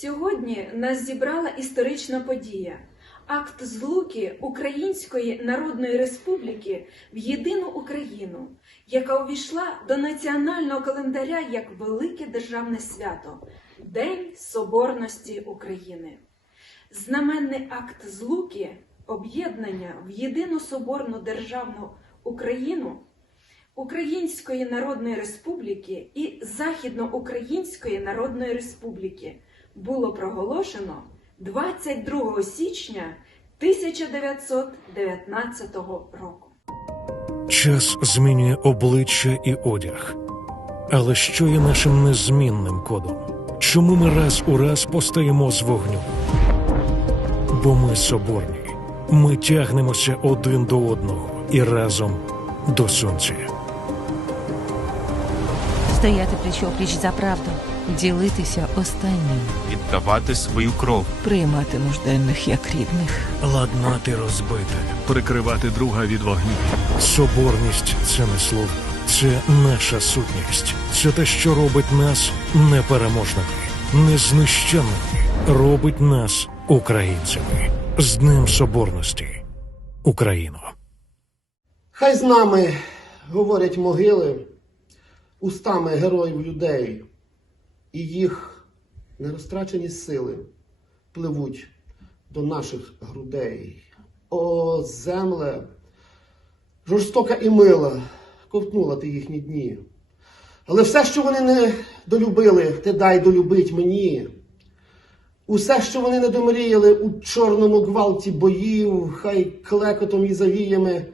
Сьогодні нас зібрала історична подія. Акт злуки Української Народної Республіки в єдину Україну, яка увійшла до національного календаря як велике державне свято День Соборності України. Знаменний акт злуки, об'єднання в єдину соборну державну Україну Української Народної Республіки і Західноукраїнської Народної Республіки було проголошено 22 січня 1919 року. Час змінює обличчя і одяг. Але що є нашим незмінним кодом? Чому ми раз у раз постаємо з вогню? Бо ми соборні. Ми тягнемося один до одного і разом до сонця. Стояти пліч-опліч за правду, ділитися останнім, віддавати свою кров, приймати нужденних як рідних. Ладнати розбите. прикривати друга від вогню. Соборність це не слово, це наша сутність. Це те, що робить нас непереможними, незнищенними, робить нас українцями. З Днем Соборності. Україно. Хай з нами говорять могили устами героїв людей, і їх нерозтрачені сили пливуть до наших грудей. О, земле, жорстока і мила, ковтнула ти їхні дні. Але все, що вони не долюбили, ти дай долюбить мені. Усе, що вони не домріяли у чорному гвалті боїв, хай клекотом і завіями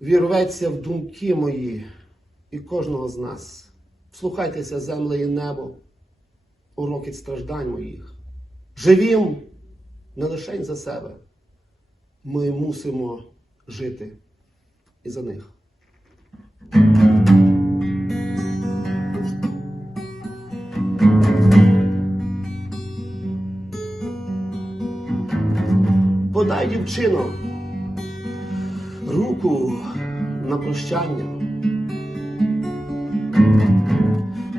вірветься в думки мої і кожного з нас. Слухайтеся, земле і небо, уроки страждань моїх. Живім не лише за себе. Ми мусимо жити і за них. Подай, дівчино, руку на прощання.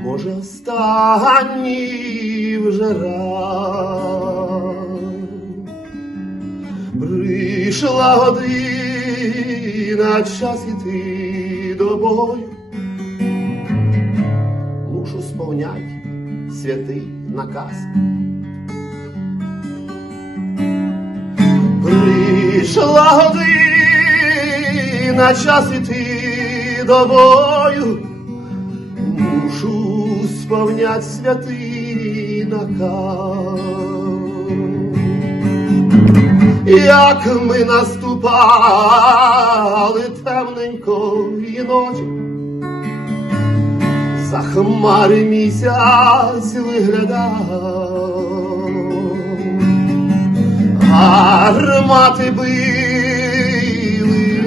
Може, останній вже раз. Прийшла година, час іти до бою. Мушу сповнять святий наказ. Прийшла година, час іти до бою, сповнять святий наказ. Як ми наступали темненької ночі, за хмари місяць виглядав. Гармати били,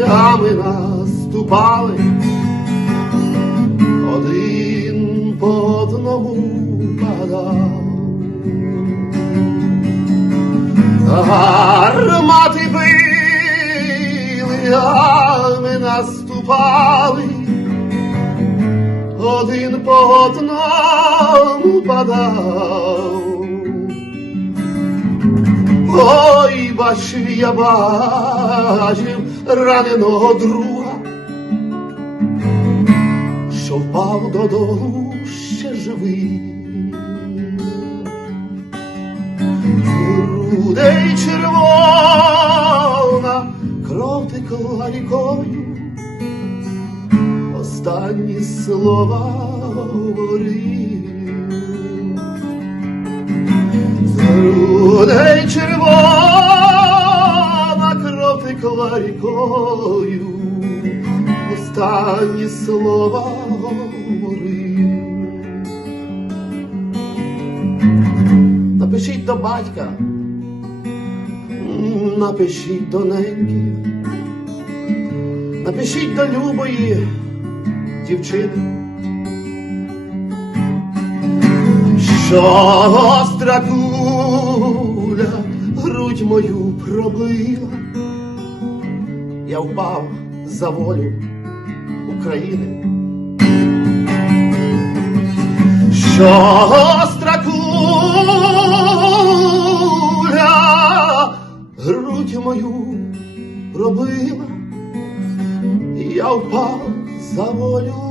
а ми наступали. Одному. Гармати били, ми наступали. Один по одному падав. Ой, бачив, я бачив раненого друга, що впав додолу живий. Грудей червона, кров текла рікою, останні слова говорив. Грудей червона кров текла рікою, останні слова Напишіть до батька, напишіть до неньки, напишіть до любої дівчини. що гостра куля грудь мою пробила, я впав за волю України. Що гостра куля мою пробила, я впав за волю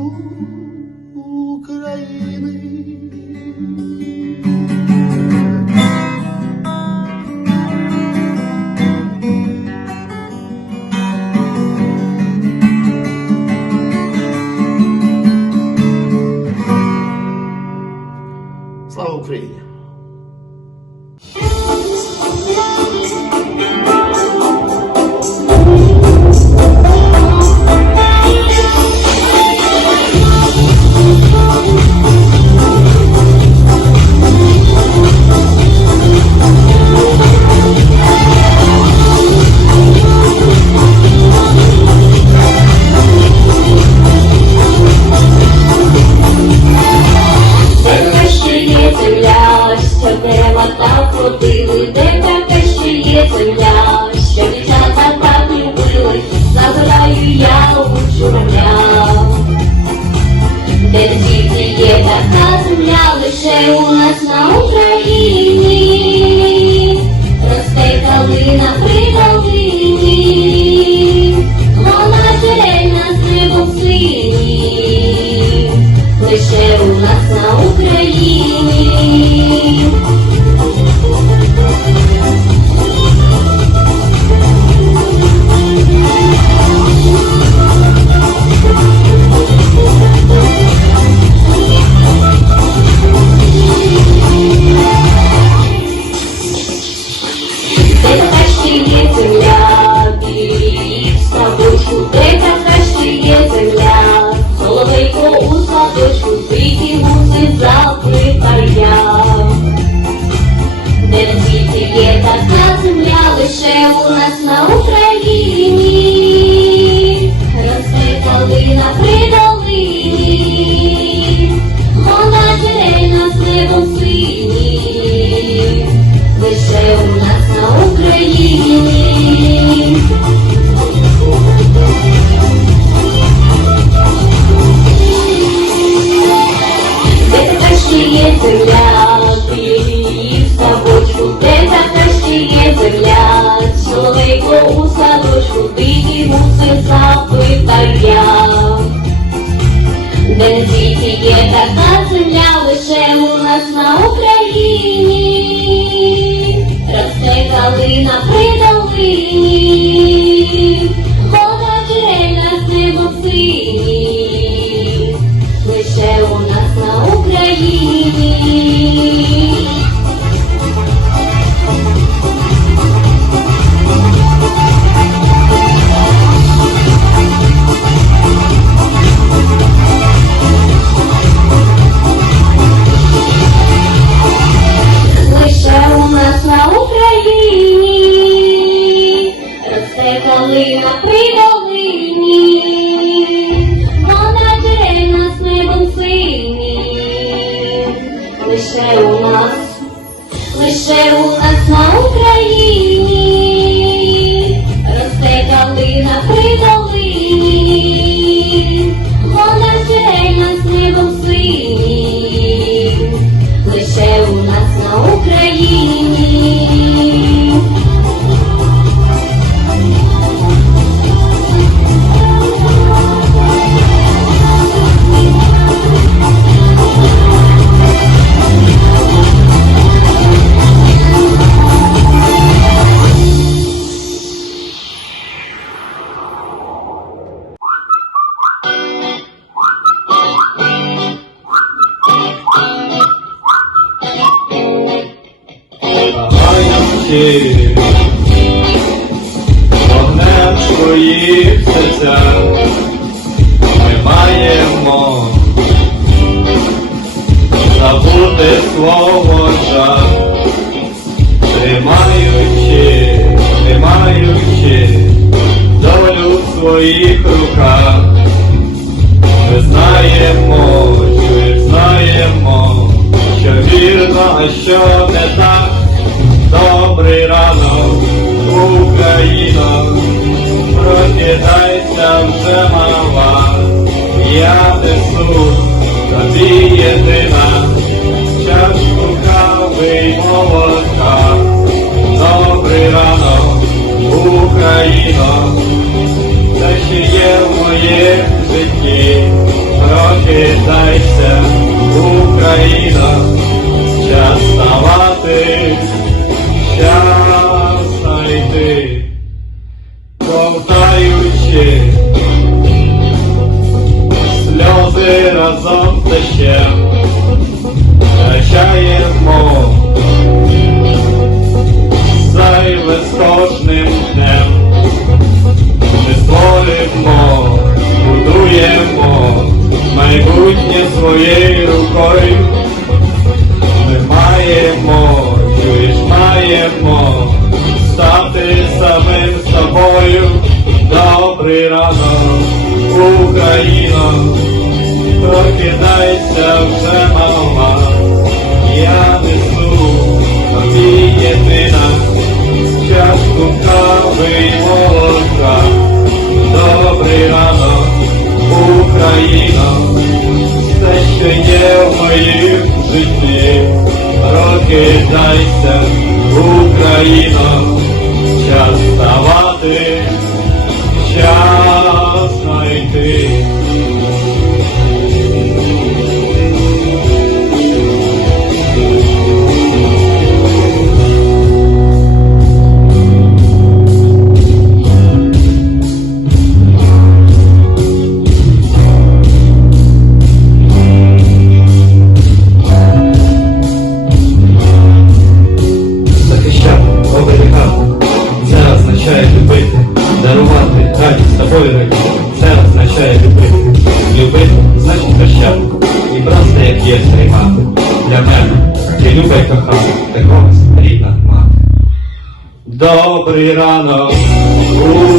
рано,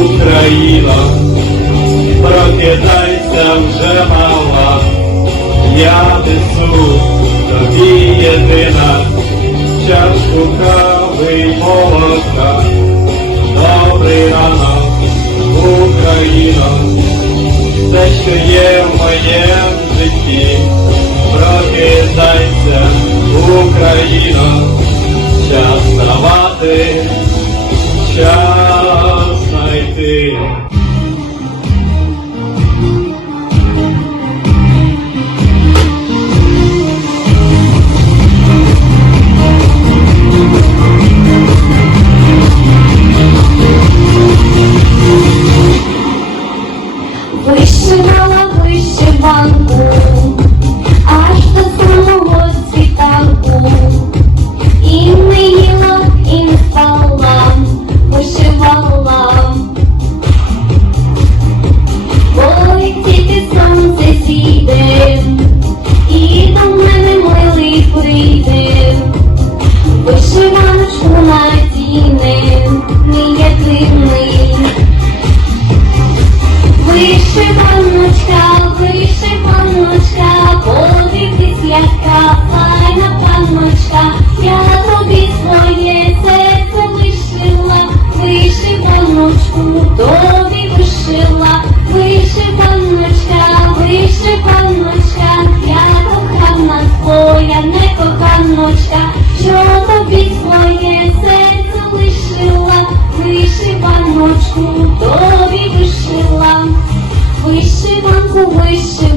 Україна, прокидайся вже мала, я несу тобі єдина, чашку кави молока, добрий рано Україна, все, що є в моєму житті, прокидайся, Україна, час ставати. Yeah. сорочка, що тобі своє серце лишила, вишиваночку тобі вишила, вишиванку вишила.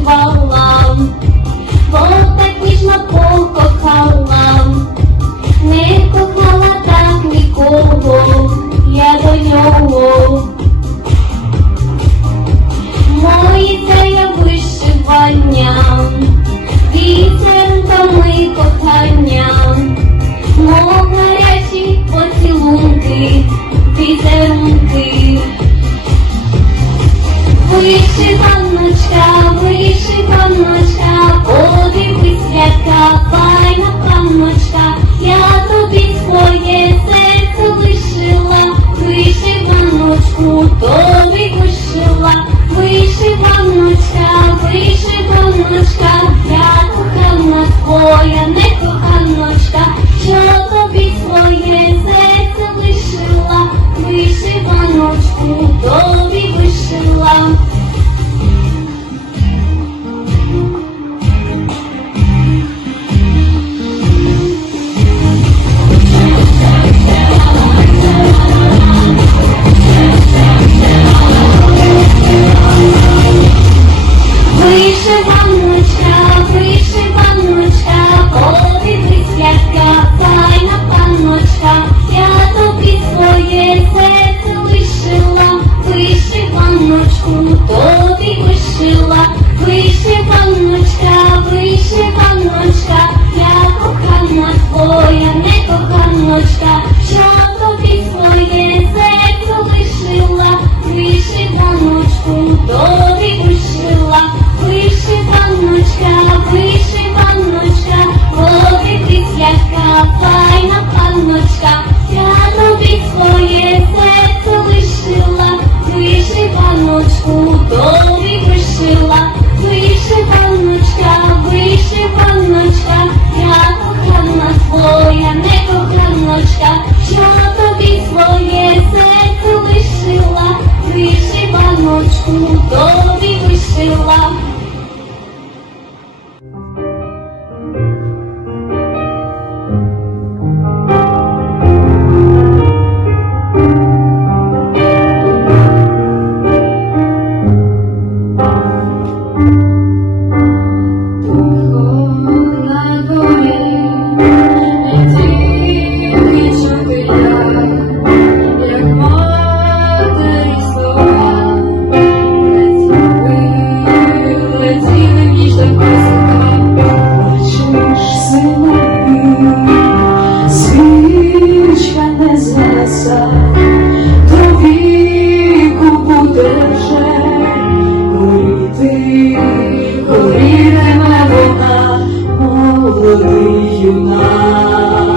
молодий юнак,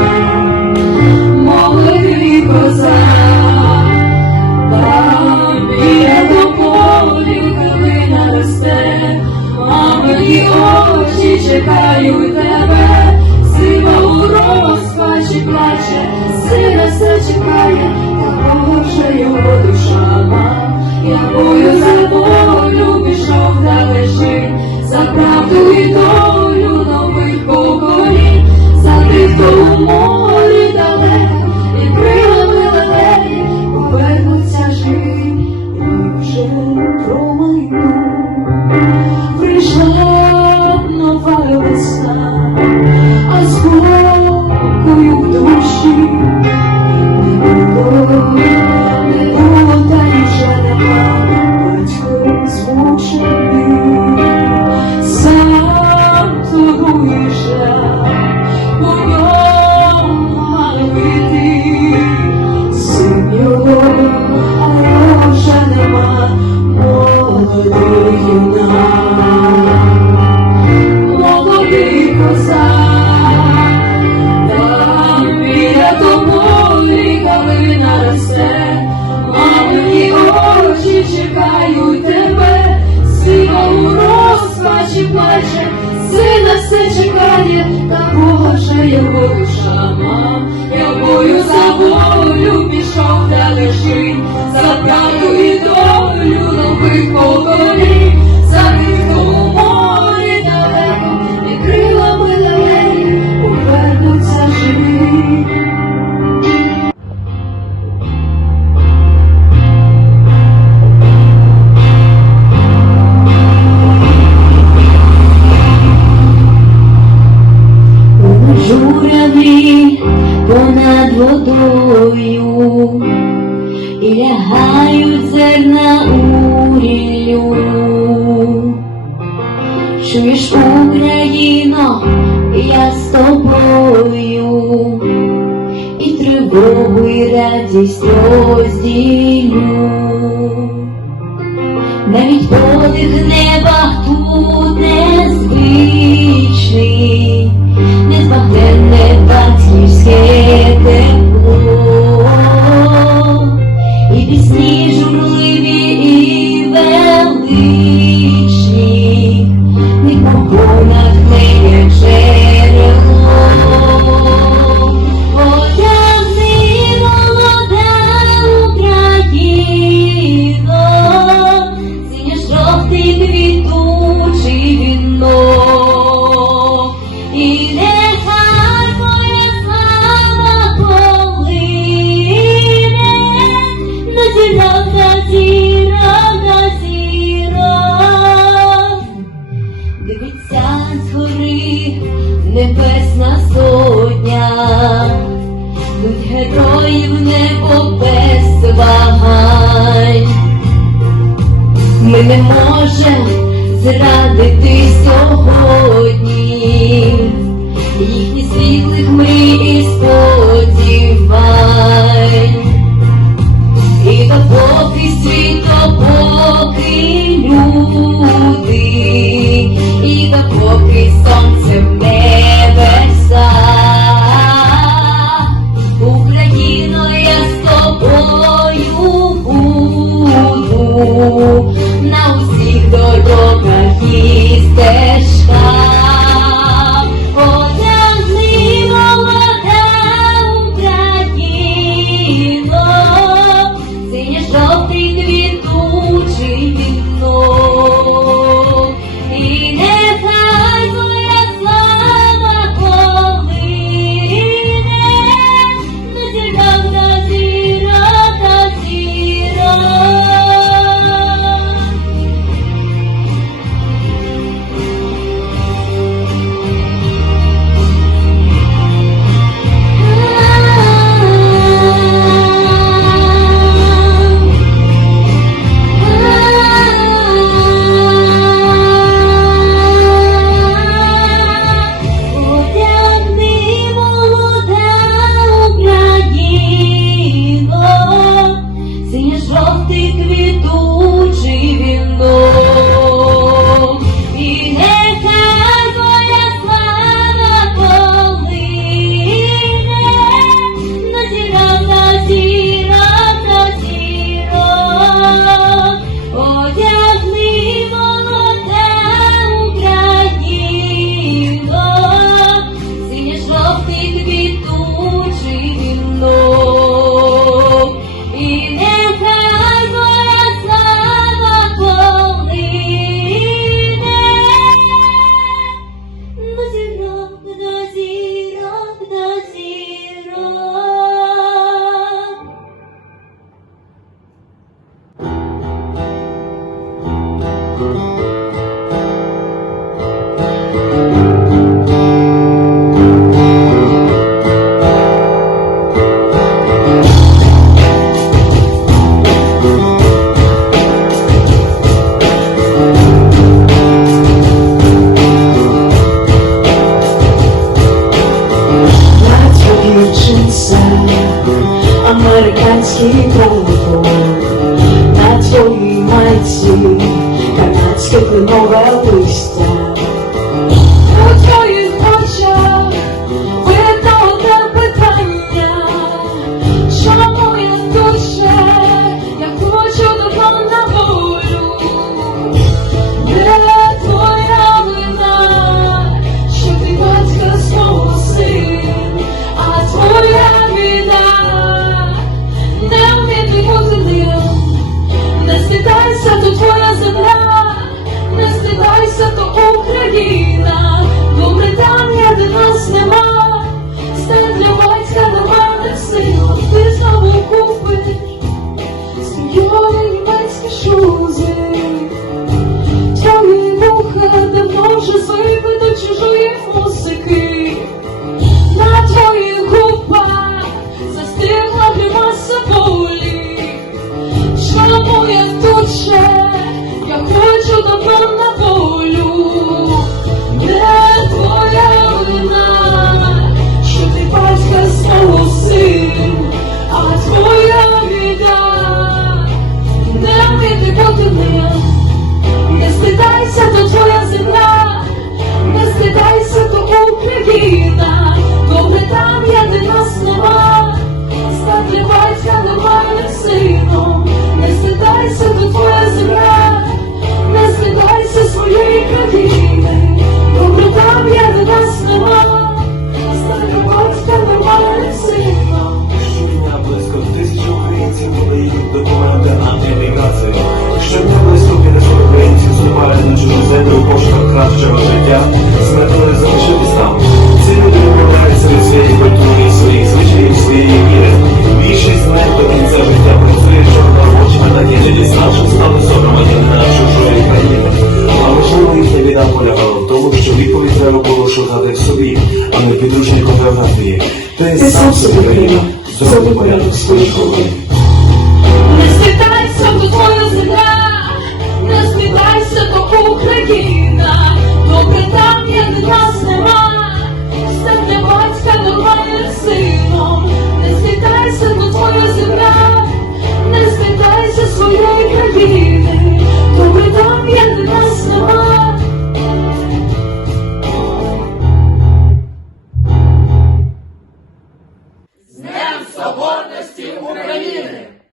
молодий козак, там біля до полі калина а мої очі чекають тебе, сива у розпачі плаче, сира все чекає, такого вже його душа. Ма, якою за волю пішов далечі, за правду і до. Ne hiç doğduk ne baktık Дивиться згори небесна сотня, тут героїв небо без вагань. Ми не можемо зрадити сьогодні, їхні світлих ми і сподівань, і допоки світ обох. Діда поки сонце в небі.